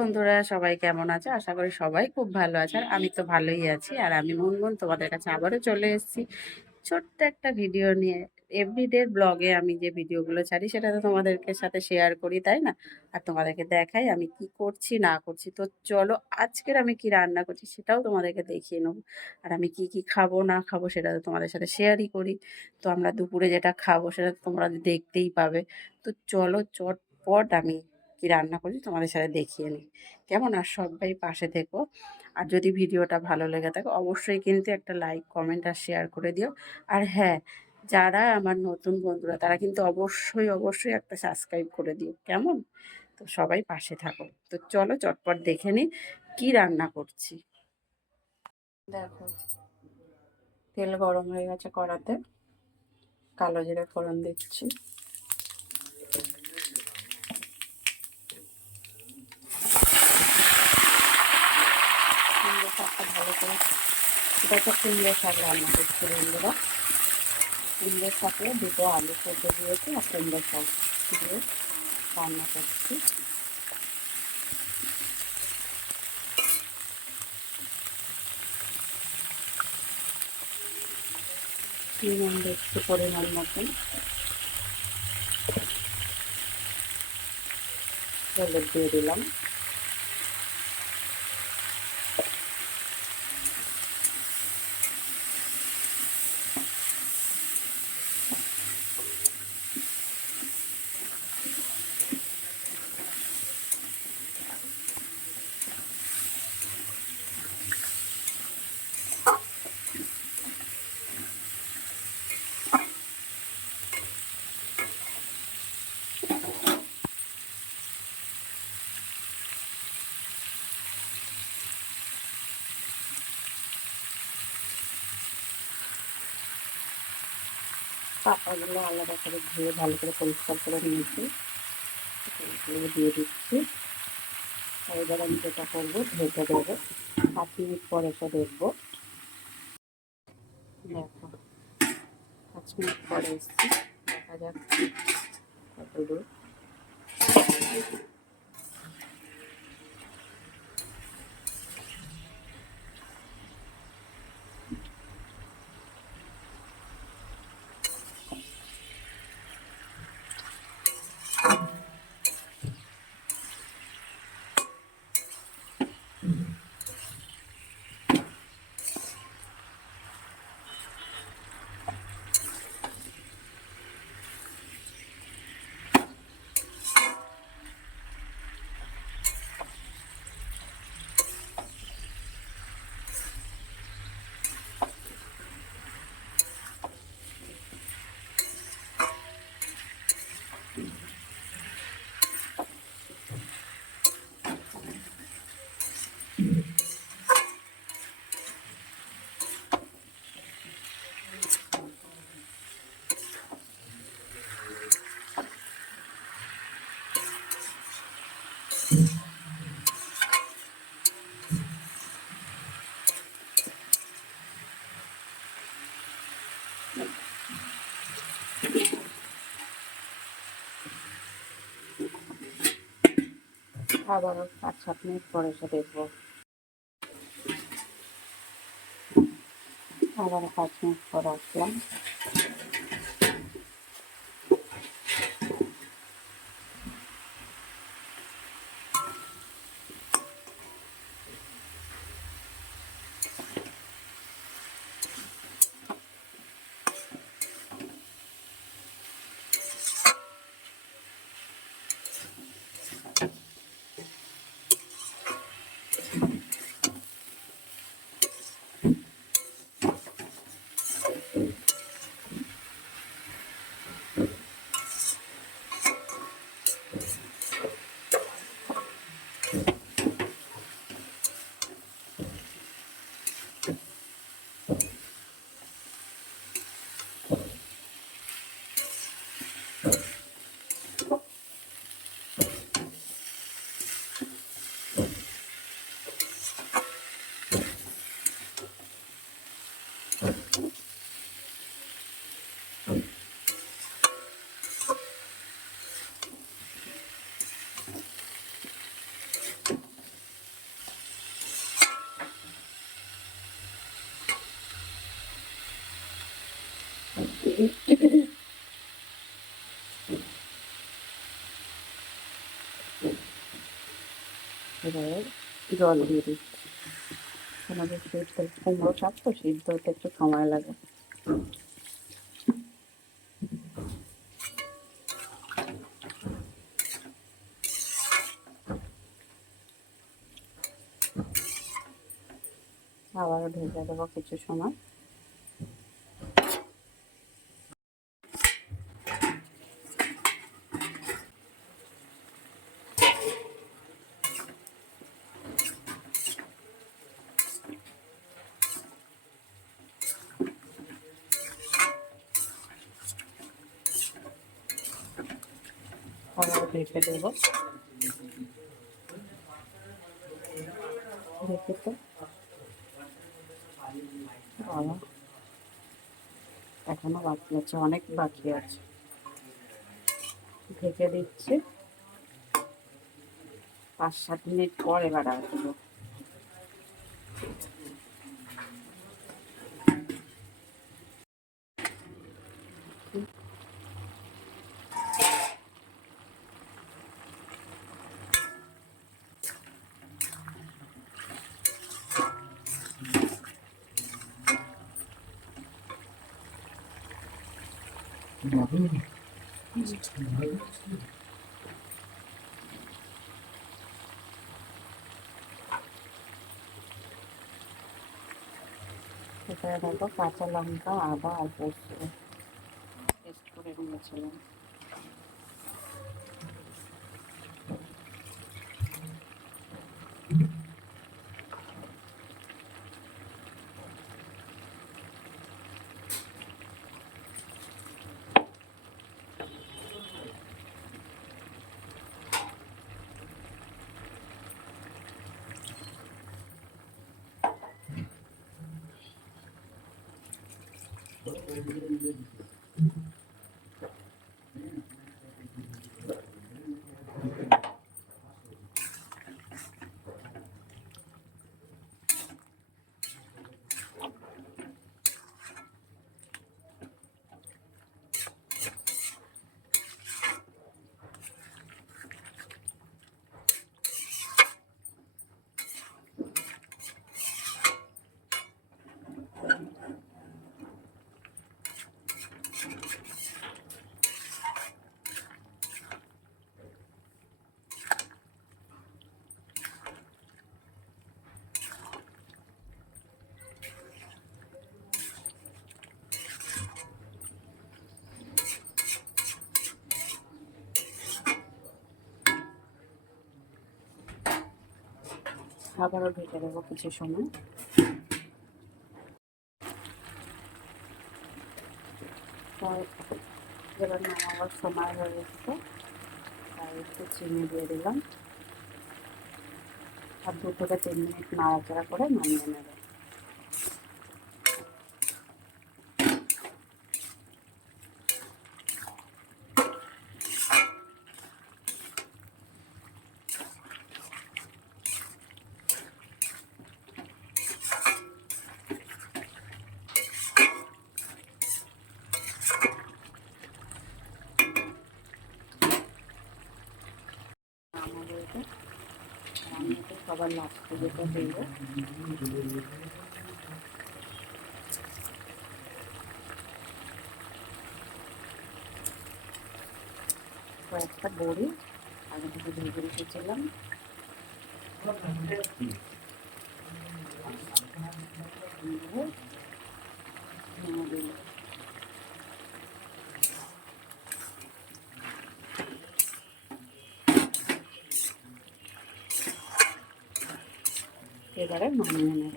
বন্ধুরা, সবাই কেমন আছে? আশা করি সবাই খুব ভালো আছে। আর আমি তো ভালোই আছি। আর আমি মুনমুন তোমাদের কাছে আবারও চলে এসেছি ছোট্ট একটা ভিডিও নিয়ে। এভরিডে ব্লগে আমি যে ভিডিওগুলো ছাড়ি সেটা তো তোমাদেরকে সাথে শেয়ার করি, তাই না? আর তোমাদেরকে দেখাই আমি কি করছি না করছি। তো চলো, আজকের আমি কি রান্না করছি সেটাও তোমাদেরকে দেখিয়ে নেবো। আর আমি কি কি খাবো না খাবো সেটা তো তোমাদের সাথে শেয়ারই করি। তো আমরা দুপুরে যেটা খাবো সেটা তো তোমরা দেখতেই পাবে। তো চলো চটপট আমি কি রান্না করছি তোমাদের সাথে দেখিয়ে নিই, কেমন? আর সবাই পাশে থেকো। আর যদি ভিডিওটা ভালো লেগে থাকে অবশ্যই কিন্তু একটা লাইক কমেন্ট আর শেয়ার করে দিও। আর হ্যাঁ, যারা আমার নতুন বন্ধুরা তারা কিন্তু অবশ্যই অবশ্যই একটা সাবস্ক্রাইব করে দিও, কেমন? তো সবাই পাশে থাকো। তো চলো চটপট দেখে নিই কি রান্না করছি। দেখো, তেল গরম হয়ে গেছে কড়াতে, কালো জিরে ফোড়ন দিচ্ছি। কুমড়ো শাকটা ভালো করে, এটা একটা কুমড়ো শাক রান্না করছি বন্ধুরা। কুমড়ো শাকে দুটো আলু সেদ্ধ দিয়েছি আর কুমড়ো শাক দিয়ে রান্না করছি। নুন দিচ্ছি পরিমাণ মতন, হলুদ দিয়ে দিলাম। পাতাগুলো আলাদা করে ধুয়ে ভালো করে পরিষ্কার করে নিয়েছি, এগুলো দিয়ে দিচ্ছি। আর এবার আমি যেটা করবো ঢেকে দেবো, 5 মিনিট পর এসে দেখবো। দেখো, 5 মিনিট পরে এসছি, দেখা যাক কত দূর। আবারও 5-7 মিনিট পরে এসে দেখবো। আবারও 5 মিনিট পর আসলাম। এবারে জল দিয়ে দিচ্ছি। আমাদের সিদ্ধ কুমড়ো শাক তো সিদ্ধ হতে একটু সময় লাগে। আবারও ঢেকে দেবো কিছু সময়। আবারও ঢেকে দেবো। দেখি তো বাবা, এখনো বাকি আছে, অনেক বাকি আছে। ঢেকে দিচ্ছি, 5-7 মিনিট পর এবার আসবো। এখানে দেখো কাঁচা লঙ্কা, আদা আর পোস্ত পেস্ট করে নিয়েছিলাম। আবারও ঢেকে দেবো কিছু সময়। এবার নামাবার সময় হয়ে গেছে, তাই একটু চিনি দিয়ে দিলাম, আর 2 থেকে 3 মিনিট নাড়াচাড়া করে নামিয়ে নেব। আমি তো সবার লাস্টে যেটা দেব, কয়েকটা বড়ি আগে থেকে ভেজে রেখেছিলাম, এবারে নামিয়ে নেব।